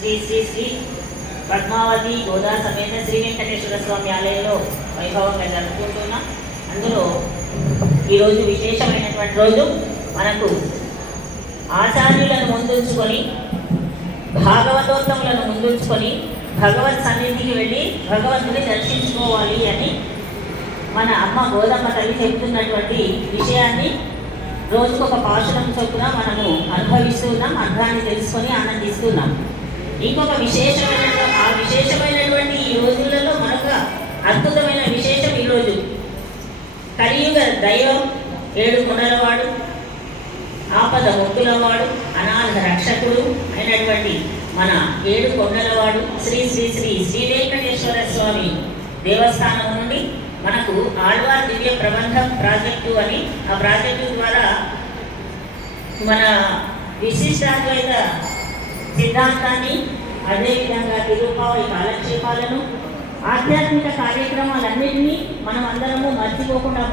శ్రీ శ్రీ శ్రీ పద్మావతి గోదా సమేత శ్రీ వెంకటేశ్వర స్వామి ఆలయంలో వైభవంగా జరుపుకుంటున్నాం. అందులో ఈరోజు విశేషమైనటువంటి రోజు. మనకు ఆచార్యులను ముందుంచుకొని, భాగవతోత్తములను ముందుంచుకొని భగవత్ సన్నిధికి వెళ్ళి భగవంతుని దర్శించుకోవాలి అని మన అమ్మ గోదమ్మ తల్లి చెబుతున్నటువంటి విషయాన్ని రోజుకు ఒక పాశురం చొప్పున మనము అనుభవిస్తున్నాం, అర్థాన్ని తెలుసుకొని ఆనందిస్తున్నాం. ఇంకొక విశేషమైనటువంటి ఈ రోజులలో మరొక అద్భుతమైన విశేషం ఈరోజు కలియుగ దైవం, ఏడు కొండలవాడు, ఆపద ముక్కులవాడు, అనాథ రక్షకుడు అయినటువంటి మన ఏడు కొండలవాడు శ్రీ శ్రీ శ్రీ శ్రీ వెంకటేశ్వర స్వామి దేవస్థానం నుండి మనకు ఆళ్వార్ దివ్య ప్రబంధం ప్రాజెక్టు అని, ఆ ప్రాజెక్టు ద్వారా మన విశిష్టాద్వైత సిద్ధాంతాన్ని, అదేవిధంగా తిరుపావళి కాలక్షేపాలను, ఆధ్యాత్మిక కార్యక్రమాలన్నింటినీ మనం అందరము మర్చిపోకుండా